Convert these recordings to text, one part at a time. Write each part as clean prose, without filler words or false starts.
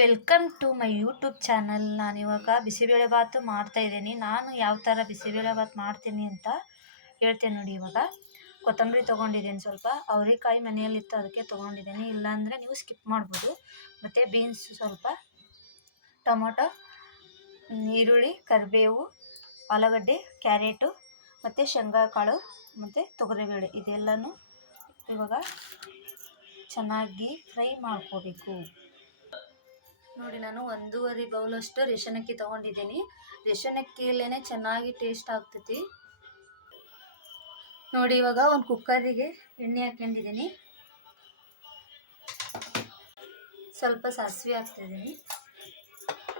Welcome to my YouTube channel. ನಾನಿವಾಗ ಬಿಸಿಬೇಳೆಭಾತು ಮಾಡ್ತಾಯಿದ್ದೀನಿ. ನಾನು ಯಾವ ಥರ ಬಿಸಿಬೇಳೆಭಾತು ಮಾಡ್ತೀನಿ ಅಂತ ಹೇಳ್ತೇನೆ ನೋಡಿ. ಇವಾಗ ಕೊತ್ತಂಬರಿ ತೊಗೊಂಡಿದ್ದೀನಿ, ಸ್ವಲ್ಪ ಅವರೆಕಾಯಿ ಮನೆಯಲ್ಲಿತ್ತು ಅದಕ್ಕೆ ತೊಗೊಂಡಿದ್ದೀನಿ, ಇಲ್ಲಾಂದರೆ ನೀವು ಸ್ಕಿಪ್ ಮಾಡ್ಬೋದು. ಮತ್ತು ಬೀನ್ಸ್ ಸ್ವಲ್ಪ, ಟೊಮೊಟೊ, ಈರುಳ್ಳಿ, ಕರಿಬೇವು, ಆಲೂಗಡ್ಡೆ, ಕ್ಯಾರೆಟು ಮತ್ತು ಶೇಂಗಾ ಕಾಳು ಮತ್ತು ತೊಗರಿಬೇಳೆ ಇದೆಲ್ಲನೂ ಇವಾಗ ಚೆನ್ನಾಗಿ ಫ್ರೈ ಮಾಡ್ಕೋಬೇಕು. ನೋಡಿ, ನಾನು 1.5 ಬೌಲಷ್ಟು ರೇಷನ್ ಅಕ್ಕಿ ತೊಗೊಂಡಿದ್ದೀನಿ. ರೇಷನ್ ಅಕ್ಕಿಯಲ್ಲೇ ಚೆನ್ನಾಗಿ ಟೇಸ್ಟ್ ಆಗ್ತೈತಿ ನೋಡಿ. ಇವಾಗ ಒಂದು ಕುಕ್ಕರಿಗೆ ಎಣ್ಣೆ ಹಾಕೊಂಡಿದ್ದೀನಿ, ಸ್ವಲ್ಪ ಸಾಸಿವೆ ಹಾಕ್ತಿದ್ದೀನಿ.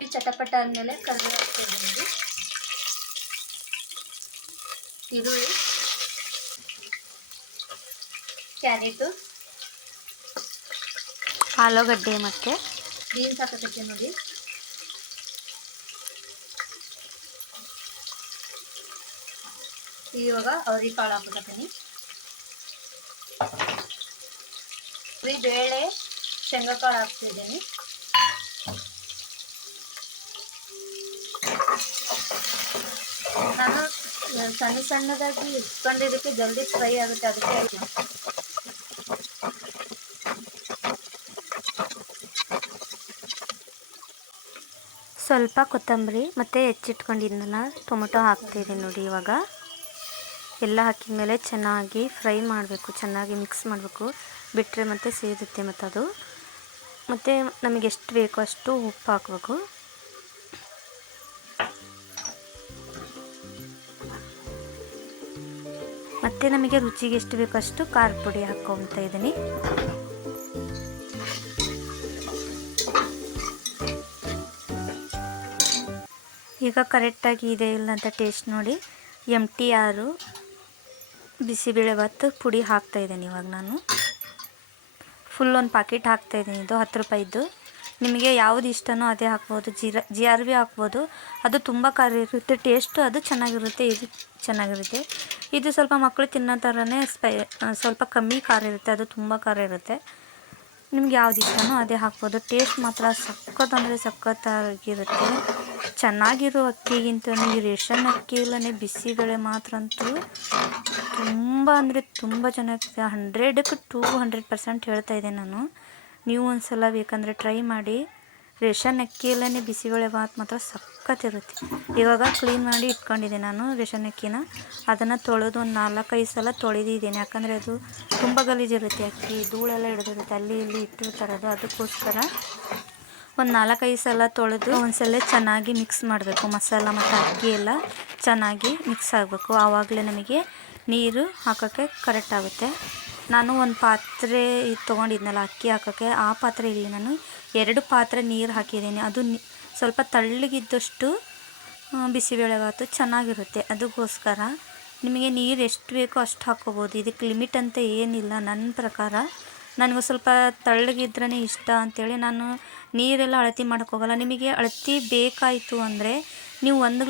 ಈ ಚಟಪಟ ಆದಮೇಲೆ ಕರಿಬೇವು ಹಾಕ್ತಿದ್ದೀನಿ, ಈರುಳ್ಳಿ, ಕ್ಯಾರೆಟು, ಆಲೂಗಡ್ಡೆ ಮತ್ತು ಬೀನ್ಸ್ ಹಾಕಬೇಕು ನೋಡಿ. ಇವಾಗ ಅವರೆಕಾಳು ಹಾಕತೀನಿ, ಬೇಳೆ, ಶೇಂಗಾ ಕಾಳು ಹಾಕ್ತಿದ್ದೀನಿ. ನಾನು ಸಣ್ಣ ಸಣ್ಣದಾಗಿ ಇಟ್ಕೊಂಡಿದ್ದಕ್ಕೆ ಜಲ್ದಿ ಫ್ರೈ ಆಗುತ್ತೆ, ಅದಕ್ಕೆ ಸ್ವಲ್ಪ ಕೊತ್ತಂಬರಿ ಮತ್ತು ಹೆಚ್ಚಿಟ್ಕೊಂಡಿದ್ದೆನಲ್ಲ ಟೊಮೊಟೊ ಹಾಕ್ತಿದ್ದೀನಿ ನೋಡಿ. ಇವಾಗ ಎಲ್ಲ ಹಾಕಿದ ಮೇಲೆ ಚೆನ್ನಾಗಿ ಫ್ರೈ ಮಾಡಬೇಕು, ಚೆನ್ನಾಗಿ ಮಿಕ್ಸ್ ಮಾಡಬೇಕು, ಬಿಟ್ಟರೆ ಮತ್ತೆ ಸೇರುತ್ತೆ ಮತ್ತು ಅದು. ಮತ್ತು ನಮಗೆ ಎಷ್ಟು ಬೇಕೋ ಅಷ್ಟು ಉಪ್ಪು ಹಾಕಬೇಕು. ಮತ್ತು ನಮಗೆ ರುಚಿಗೆ ಎಷ್ಟು ಬೇಕೋ ಅಷ್ಟು ಖಾರದ ಪುಡಿ ಹಾಕ್ಕೊಳ್ತಾ ಇದ್ದೀನಿ. ಈಗ ಕರೆಕ್ಟಾಗಿ ಇದೆ ಇಲ್ಲ ಅಂತ ಟೇಸ್ಟ್ ನೋಡಿ. MTR ಬಿಸಿಬೇಳೆಭಾತು ಪುಡಿ ಹಾಕ್ತಾಯಿದ್ದೀನಿ. ಇವಾಗ ನಾನು ಫುಲ್ ಒಂದು ಪ್ಯಾಕೆಟ್ ಹಾಕ್ತಾಯಿದ್ದೀನಿ, ಇದು 10 ರೂಪಾಯಿದ್ದು. ನಿಮಗೆ ಯಾವುದು ಇಷ್ಟನೋ ಅದೇ ಹಾಕ್ಬೋದು. GRB ಹಾಕ್ಬೋದು, ಅದು ತುಂಬ ಖಾರ ಇರುತ್ತೆ, ಟೇಸ್ಟು ಅದು ಚೆನ್ನಾಗಿರುತ್ತೆ, ಇದು ಚೆನ್ನಾಗಿರುತ್ತೆ. ಇದು ಸ್ವಲ್ಪ ಮಕ್ಕಳು ತಿನ್ನೋ ಥರನೇ ಸ್ವಲ್ಪ ಕಮ್ಮಿ ಖಾರ ಇರುತ್ತೆ, ಅದು ತುಂಬ ಖಾರ ಇರುತ್ತೆ. ನಿಮ್ಗೆ ಯಾವ್ದು ಇಷ್ಟನೋ ಅದೇ ಹಾಕ್ಬೋದು. ಟೇಸ್ಟ್ ಮಾತ್ರ ಸಖತ್ ಅಂದರೆ ಸಖತ್ತಾಗಿರುತ್ತೆ. ಚೆನ್ನಾಗಿರೋ ಅಕ್ಕಿಗಿಂತ ನೀವು ರೇಷನ್ ಅಕ್ಕಿ ಇಲ್ಲನೇ ಬಿಸಿಬೇಳೆ ಮಾತ್ರ ಅಂತೂ ತುಂಬ ಅಂದರೆ ತುಂಬ ಚೆನ್ನಾಗಿರುತ್ತೆ. 100ಕ್ಕೆ 200% ಹೇಳ್ತಾ ಇದ್ದೆ ನಾನು. ನೀವು ಒಂದು ಸಲ ಬೇಕಂದರೆ ಟ್ರೈ ಮಾಡಿ. ರೇಷನ್ ಅಕ್ಕಿಯಲ್ಲೇ ಬಿಸಿಬೇಳೆಭಾತು ಮಾತ್ರ ಸಖತ್ತಿರುತ್ತೆ. ಇವಾಗ ಕ್ಲೀನ್ ಮಾಡಿ ಇಟ್ಕೊಂಡಿದ್ದೆ ನಾನು ರೇಷನ್ ಅಕ್ಕಿನ. ಅದನ್ನು ತೊಳೆದು ಒಂದು 4-5 ಸಲ ತೊಳೆದಿದ್ದೀನಿ, ಯಾಕಂದರೆ ಅದು ತುಂಬ ಗಲೀಜಿರುತ್ತೆ, ಅಕ್ಕಿ ಧೂಳೆಲ್ಲ ಹಿಡಿದಿರುತ್ತೆ, ಅಲ್ಲಿ ಇಲ್ಲಿ ಇಟ್ಟಿರ್ತಾರೆ ಅದು. ಅದಕ್ಕೋಸ್ಕರ ಒಂದು 4-5 ಸಲ ತೊಳೆದು ಒಂದ್ಸಲ ಚೆನ್ನಾಗಿ ಮಿಕ್ಸ್ ಮಾಡಬೇಕು. ಮಸಾಲ ಮತ್ತು ಅಕ್ಕಿ ಎಲ್ಲ ಚೆನ್ನಾಗಿ ಮಿಕ್ಸ್ ಆಗಬೇಕು, ಆವಾಗಲೇ ನಮಗೆ ನೀರು ಹಾಕೋಕ್ಕೆ ಕರೆಕ್ಟ್ ಆಗುತ್ತೆ. ನಾನು ಒಂದು ಪಾತ್ರೆ ತೊಗೊಂಡಿದ್ನಲ್ಲ ಅಕ್ಕಿ ಹಾಕೋಕ್ಕೆ, ಆ ಪಾತ್ರೆಯಲ್ಲಿ ನಾನು 2 ಪಾತ್ರೆ ನೀರು ಹಾಕಿದ್ದೀನಿ. ಅದು ಸ್ವಲ್ಪ ತಳ್ಳಗಿದ್ದಷ್ಟು ಬಿಸಿಬೇಳೆಭಾತು ಚೆನ್ನಾಗಿರುತ್ತೆ. ಅದಕ್ಕೋಸ್ಕರ ನಿಮಗೆ ನೀರು ಎಷ್ಟು ಬೇಕೋ ಅಷ್ಟು ಹಾಕ್ಕೋಬೋದು. ಇದಕ್ಕೆ ಲಿಮಿಟ್ ಅಂತ ಏನಿಲ್ಲ. ನನ್ನ ಪ್ರಕಾರ ನನಗೆ ಸ್ವಲ್ಪ ತಳ್ಳಗಿದ್ರೇ ಇಷ್ಟ ಅಂಥೇಳಿ ನಾನು ನೀರೆಲ್ಲ ಅಳತೆ ಮಾಡೋಕ್ಕೋಗಲ್ಲ. ನಿಮಗೆ ಅಳತೆ ಬೇಕಾಯಿತು ಅಂದರೆ ನೀವು 1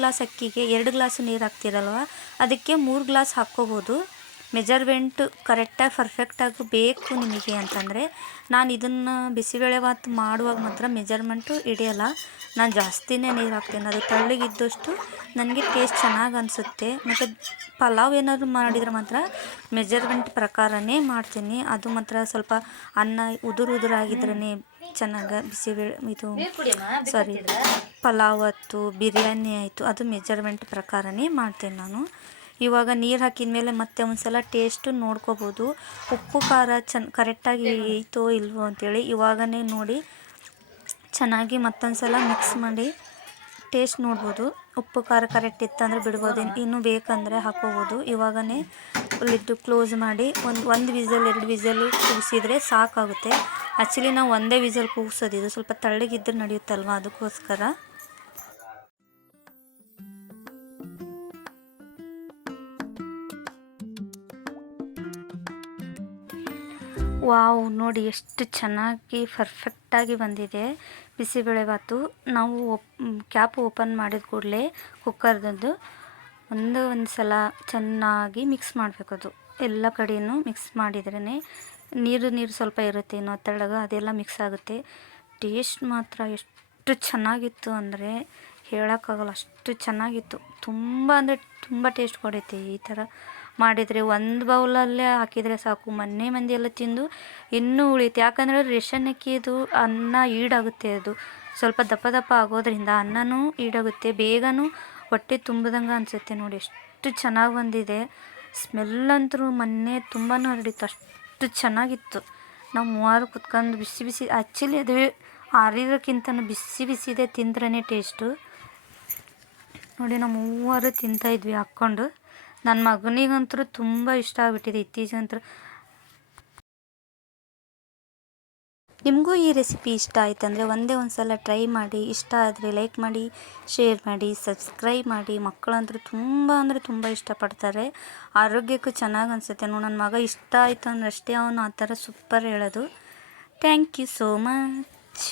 ಗ್ಲಾಸ್ ಅಕ್ಕಿಗೆ 2 ಗ್ಲಾಸ್ ನೀರು ಹಾಕ್ತೀರಲ್ವ, ಅದಕ್ಕೆ 3 ಗ್ಲಾಸ್ ಹಾಕ್ಕೋಬೋದು. ಮೆಜರ್ಮೆಂಟ್ ಕರೆಕ್ಟಾಗಿ ಪರ್ಫೆಕ್ಟಾಗಿ ಬೇಕು ನಿಮಗೆ ಅಂತಂದರೆ. ನಾನು ಇದನ್ನು ಬಿಸಿಬೇಳೆಭಾತು ಮಾಡುವಾಗ ಮಾತ್ರ ಮೆಜರ್ಮೆಂಟು ಹಿಡಿಯೋಲ್ಲ, ನಾನು ಜಾಸ್ತಿನೇ ನೀರು ಹಾಕ್ತೀನಿ. ಅದು ತಳ್ಳಗಿದ್ದಷ್ಟು ನನಗೆ ಟೇಸ್ಟ್ ಚೆನ್ನಾಗಿ ಅನಿಸುತ್ತೆ. ಮತ್ತು ಪಲಾವ್ ಏನಾದರೂ ಮಾಡಿದರೆ ಮಾತ್ರ ಮೆಜರ್ಮೆಂಟ್ ಪ್ರಕಾರನೇ ಮಾಡ್ತೀನಿ. ಅದು ಮಾತ್ರ ಸ್ವಲ್ಪ ಅನ್ನ ಉದುರಾಗಿದ್ರೇ ಚೆನ್ನಾಗಿ ಬಿಸಿಬೇಳೆ ಇದು ಪಲಾವ್ ಆಯ್ತು, ಬಿರಿಯಾನಿ ಆಯಿತು, ಅದು ಮೆಜರ್ಮೆಂಟ್ ಪ್ರಕಾರನೇ ಮಾಡ್ತೀನಿ ನಾನು. ಇವಾಗ ನೀರು ಹಾಕಿದ ಮೇಲೆ ಮತ್ತೆ ಒಂದು ಸಲ ಟೇಸ್ಟು ನೋಡ್ಕೋಬೋದು, ಉಪ್ಪು ಖಾರ ಕರೆಕ್ಟಾಗಿ ಐತೋ ಇಲ್ವೋ ಅಂಥೇಳಿ. ಇವಾಗನೇ ನೋಡಿ ಚೆನ್ನಾಗಿ ಮತ್ತೊಂದು ಸಲ ಮಿಕ್ಸ್ ಮಾಡಿ ಟೇಸ್ಟ್ ನೋಡ್ಬೋದು. ಉಪ್ಪು ಖಾರ ಕರೆಕ್ಟ್ ಇತ್ತಂದರೆ ಬಿಡ್ಬೋದು, ಇನ್ನೂ ಬೇಕಂದರೆ ಹಾಕ್ಕೋಬೋದು. ಇವಾಗನೇ ಲಿಡ್ಡು ಕ್ಲೋಸ್ ಮಾಡಿ ಒಂದು ವಿಸಲ್ 2 ವಿಸಲು ಕೂಗಿಸಿದ್ರೆ ಸಾಕಾಗುತ್ತೆ. ಆ್ಯಕ್ಚುಲಿ ನಾವು ಒಂದೇ ವಿಸಲ್ ಕೂಗಿಸೋದು, ಇದು ಸ್ವಲ್ಪ ತಳ್ಳಗಿದ್ರೆ ನಡೆಯುತ್ತಲ್ವ, ಅದಕ್ಕೋಸ್ಕರ. ವಾವ್, ನೋಡಿ ಎಷ್ಟು ಚೆನ್ನಾಗಿ ಪರ್ಫೆಕ್ಟಾಗಿ ಬಂದಿದೆ ಬಿಸಿಬೇಳೆಭಾತು. ನಾವು ಕ್ಯಾಪ್ ಓಪನ್ ಮಾಡಿದ ಕೂಡಲೇ ಕುಕ್ಕರ್ದದ್ದು ಒಂದು ಸಲ ಚೆನ್ನಾಗಿ ಮಿಕ್ಸ್ ಮಾಡಬೇಕು. ಅದು ಎಲ್ಲ ಕಡೆಯೂ ಮಿಕ್ಸ್ ಮಾಡಿದ್ರೇ ನೀರು ಸ್ವಲ್ಪ ಇರುತ್ತೆ, ಇನ್ನೂ ತೆಳ್ಳಗೆ ಅದೆಲ್ಲ ಮಿಕ್ಸ್ ಆಗುತ್ತೆ. ಟೇಸ್ಟ್ ಮಾತ್ರ ಎಷ್ಟು ಚೆನ್ನಾಗಿತ್ತು ಅಂದರೆ ಹೇಳೋಕ್ಕಾಗಲ್ಲ, ಅಷ್ಟು ಚೆನ್ನಾಗಿತ್ತು. ತುಂಬ ಅಂದರೆ ತುಂಬ ಟೇಸ್ಟ್ ಕೊಡೈತೆ ಈ ಥರ ಮಾಡಿದರೆ. ಒಂದು ಬೌಲಲ್ಲೇ ಹಾಕಿದರೆ ಸಾಕು, ಮನೆ ಮಂದಿ ಎಲ್ಲ ತಿಂದು ಇನ್ನೂ ಉಳಿಯುತ್ತೆ. ಯಾಕಂದರೆ ರೇಷನ್ ಅಕ್ಕಿದು ಅನ್ನ ಈಡಾಗುತ್ತೆ, ಅದು ಸ್ವಲ್ಪ ದಪ್ಪ ದಪ್ಪ ಆಗೋದ್ರಿಂದ ಅನ್ನನೂ ಈಡಾಗುತ್ತೆ, ಬೇಗನೂ ಹೊಟ್ಟೆ ತುಂಬಿದಂಗೆ ಅನಿಸುತ್ತೆ. ನೋಡಿ ಎಷ್ಟು ಚೆನ್ನಾಗಿ ಬಂದಿದೆ. ಸ್ಮೆಲ್ ಅಂತೂ ಮೊನ್ನೆ ತುಂಬಾ ಹರಡಿತ್ತು, ಅಷ್ಟು ಚೆನ್ನಾಗಿತ್ತು. ನಾವು ಮೂವರು ಕುತ್ಕೊಂಡು ಬಿಸಿ ಬಿಸಿ, ಆ್ಯಕ್ಚುಲಿ ಅದು ಆರಿರೋಕ್ಕಿಂತ ಬಿಸಿ ಬಿಸಿದೆ ತಿಂದ್ರೇ ಟೇಸ್ಟು. ನೋಡಿ ನಾವು ಮೂವರು ತಿಂತಾಯಿದ್ವಿ ಹಾಕ್ಕೊಂಡು. ನನ್ನ ಮಗನಿಗಂತೂ ತುಂಬ ಇಷ್ಟ ಆಗಿಬಿಟ್ಟಿದೆ ಇತ್ತೀಚೆಗಂತೂ. ನಿಮಗೂ ಈ ರೆಸಿಪಿ ಇಷ್ಟ ಆಯ್ತಂದರೆ ಒಂದೇ ಒಂದು ಸಲ ಟ್ರೈ ಮಾಡಿ. ಇಷ್ಟ ಆದರೆ ಲೈಕ್ ಮಾಡಿ, ಶೇರ್ ಮಾಡಿ, ಸಬ್ಸ್ಕ್ರೈಬ್ ಮಾಡಿ. ಮಕ್ಕಳಂತೂ ತುಂಬ ಅಂದರೆ ತುಂಬ ಇಷ್ಟಪಡ್ತಾರೆ, ಆರೋಗ್ಯಕ್ಕೂ ಚೆನ್ನಾಗಿ ಅನಿಸುತ್ತೆ. ನೋಡಿ ನನ್ನ ಮಗ ಇಷ್ಟ ಆಯಿತು ಅಂದ್ರೆ ಅಷ್ಟೇ ಅವನು ಆ ಥರ ಸೂಪರ್ ಹೇಳೋದು. Thank you so much.